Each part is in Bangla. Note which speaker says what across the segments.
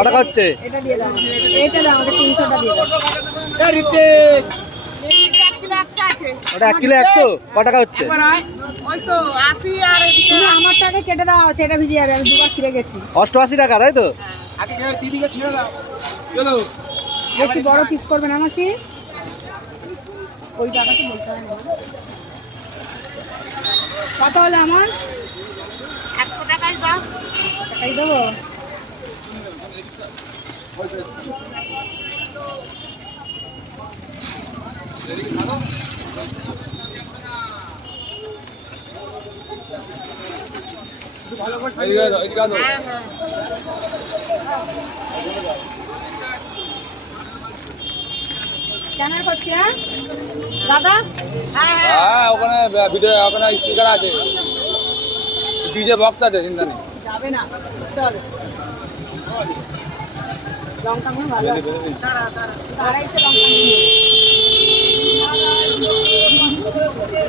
Speaker 1: ক টাকা হচ্ছে
Speaker 2: এটা দিয়ে দাও। এটা দাও আমাকে তিনশোটা দিয়ে দাও।
Speaker 1: ওটা এক কিলো একশো? ক টাকা হচ্ছে
Speaker 2: তুমি আমার টাকা কেটে দাও সেটা ভিজে যাবে আমি দুবার ফিরে গেছি।
Speaker 1: অষ্টআশি টাকা তাই তো?
Speaker 2: বেশি বড় পিস করবে না মাসি? ওই টাকাটা বলতে হয় না। কত হলো আমার একশো টাকাই দেবো স্ক্যানার করছি হ্যাঁ দাদা? হ্যাঁ হ্যাঁ।
Speaker 3: হ্যাঁ ওখানে ভিডিও ওখানে স্পিকার আছে। ডিজে বক্স আছে চিন্তা নেই।
Speaker 2: যাবে না। চল। লঙ্কা মনে ভালো আছে। দাঁড়াইছে লঙ্কা নিয়ে স্ক্যানারটা একটু চালিয়ে দেবে হ্যাঁ ঝটঝট করবে না।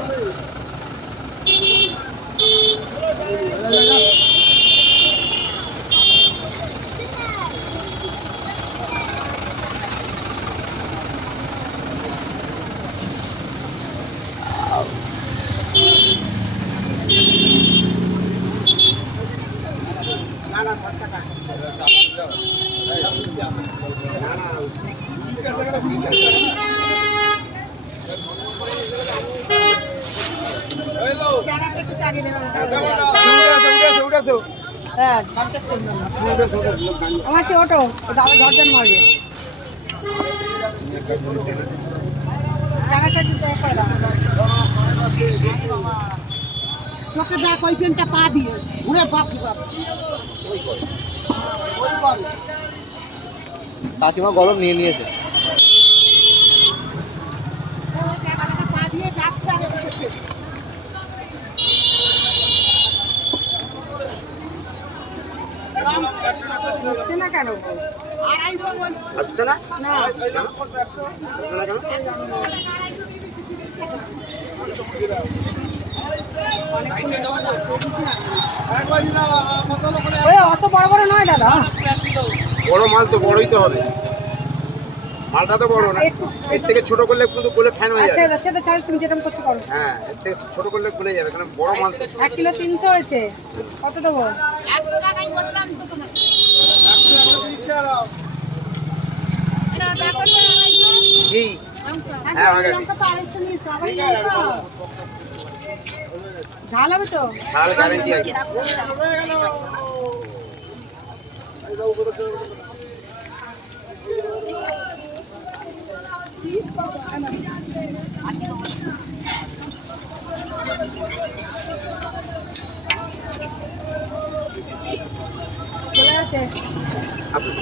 Speaker 2: আমার সে ওটো দাদা ঝটঝট মারবে স্ক্যানারটা একটু করে দাও
Speaker 4: তোকে দেখ ওই পেনটা পা দিয়ে। ঘুরে বাপ রে বাপ
Speaker 1: কাকিমা গরম নিয়ে নিয়েছে।
Speaker 4: পা দিয়ে
Speaker 2: হচ্ছে না কেন?
Speaker 5: আসছে না?
Speaker 2: না। ওই অত বড় বড় নয় দাদা।
Speaker 5: বড় মাল তো বড়ই তো হবে। মালটা তো বড় না। এর থেকে ছোট করলে কিন্তু গোলে ফ্যান হয়ে
Speaker 2: আচ্ছা
Speaker 5: যাবে।
Speaker 2: আচ্ছা তো চার্জ তুমি যেরকম করছ করো।
Speaker 5: হ্যাঁ এর থেকে ছোট করলে গলে যাবে কারণ বড় মাল তো
Speaker 2: এক কিলো তিনশো হয়েছে। কত দেবো?
Speaker 5: কি হ্যাঁ হয়ে গেছে
Speaker 2: ঝাল হবে তো?
Speaker 5: ঝাল গ্যারেন্টি আছে?
Speaker 2: চলে গেছে।
Speaker 5: আসুন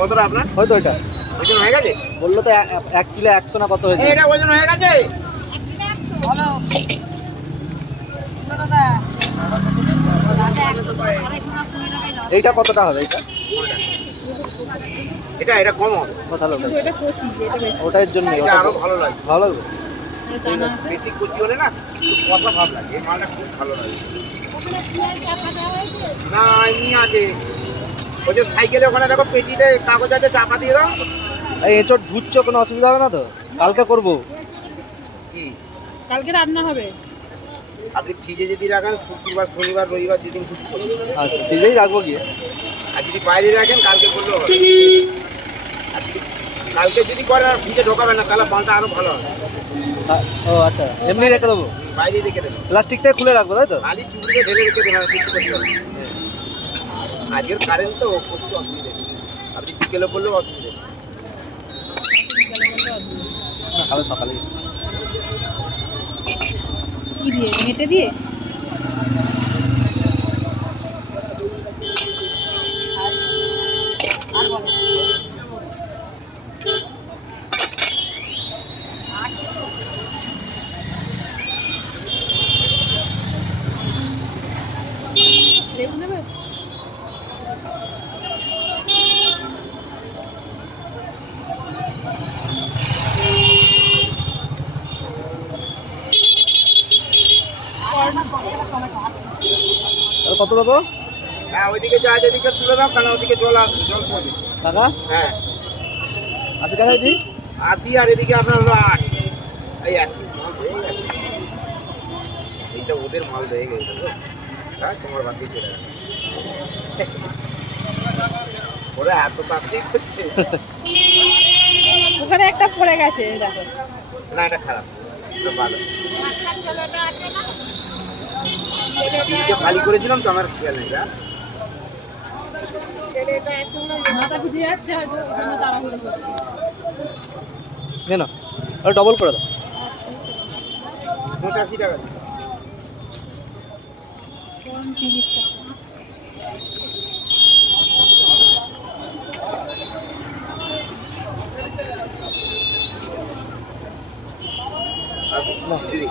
Speaker 5: কতটা আপনার?
Speaker 1: হয়তো ওইটা।
Speaker 5: ওজন হয়ে গেছে?
Speaker 1: বলল তো এক কিলো একশো না কত হয়েছে?
Speaker 5: এটা ওজন হয়ে গেছে?
Speaker 1: এইটা কতটা হবে এটা
Speaker 5: এটা এটা কম হবে
Speaker 1: কথা হলো
Speaker 2: এটা কচি এটা বেশি।
Speaker 1: ওটার জন্য
Speaker 5: এটা আরও ভালো লাগে।
Speaker 1: ভালো? লাগবে
Speaker 5: বেশি কুচি হলে না কষা ভাব লাগে। এই মালটা খুব ভালো লাগে। না এমনি আছে। ওই যে সাইকেলে ওখানে দেখো পেটিতে কাগজ আছে চাপা দিয়ে দাও।
Speaker 1: এই এঁচড় ধুচ্ছ কোনো অসুবিধা হবে না তো? কালকে করব।
Speaker 5: কি?
Speaker 2: কালকে রান্না হবে।
Speaker 5: আপনি ফ্রিজে যদি রাখেন শুক্রবার শনিবার রবিবার যেদিন খুশি করুন।
Speaker 1: আচ্ছা ফ্রিজেই রাখব গিয়ে?
Speaker 5: আর যদি বাইরে রাখেন কালকে করলেও হবে। আর যদি কালকে যদি করেন আর ফ্রিজে ঢোকাবেন না তাহলে মালটা আরও ভালো হবে।
Speaker 1: ও আচ্ছা এমনি রেখে দেবো?
Speaker 5: বাইরে রেখে দেবেন।
Speaker 1: প্লাস্টিকটাই খুলে রাখব তাই তো?
Speaker 5: খালি চুড়িতে ঢেলে রেখে দেবেন আর কিছু করতে হবে আজকের কারেন্ট তো করতে অসুবিধা। আপনি বিকেলে করলেও অসুবিধা।
Speaker 1: না, কাল সকালে
Speaker 2: কি দিয়ে মেটে দিয়ে?
Speaker 1: কত দেবো?
Speaker 5: হ্যাঁ ওইদিকে যা এদিকে তুলে দাও কারণ ওদিকে জল আসবে জল পড়বে
Speaker 1: কাকা?
Speaker 5: হ্যাঁ।
Speaker 1: আশি টাকা এটি
Speaker 5: আশি আর এদিকে আপনার হলো আট। এই এক পিস মাল হয়ে গেছে। এইটা ওদের মাল হয়ে গেছে হ্যাঁ তোমার বাকি চলে গেছে ওরা এত তাড়াতাড়ি করছে।
Speaker 6: ওখানে একটা পড়ে গেছে দেখো।
Speaker 5: না এটা খারাপ। এটা ভালো। এদিকে খালি করেছিলাম তো আমার খেয়াল নেই হ্যাঁ?
Speaker 6: মাথা পিছিয়ে যাচ্ছে হয়তো ওখানে তাড়াহুড়ো করছে।
Speaker 1: নে না আর ডবল করে দাও।
Speaker 5: পঁচাশি টাকা। দিদি।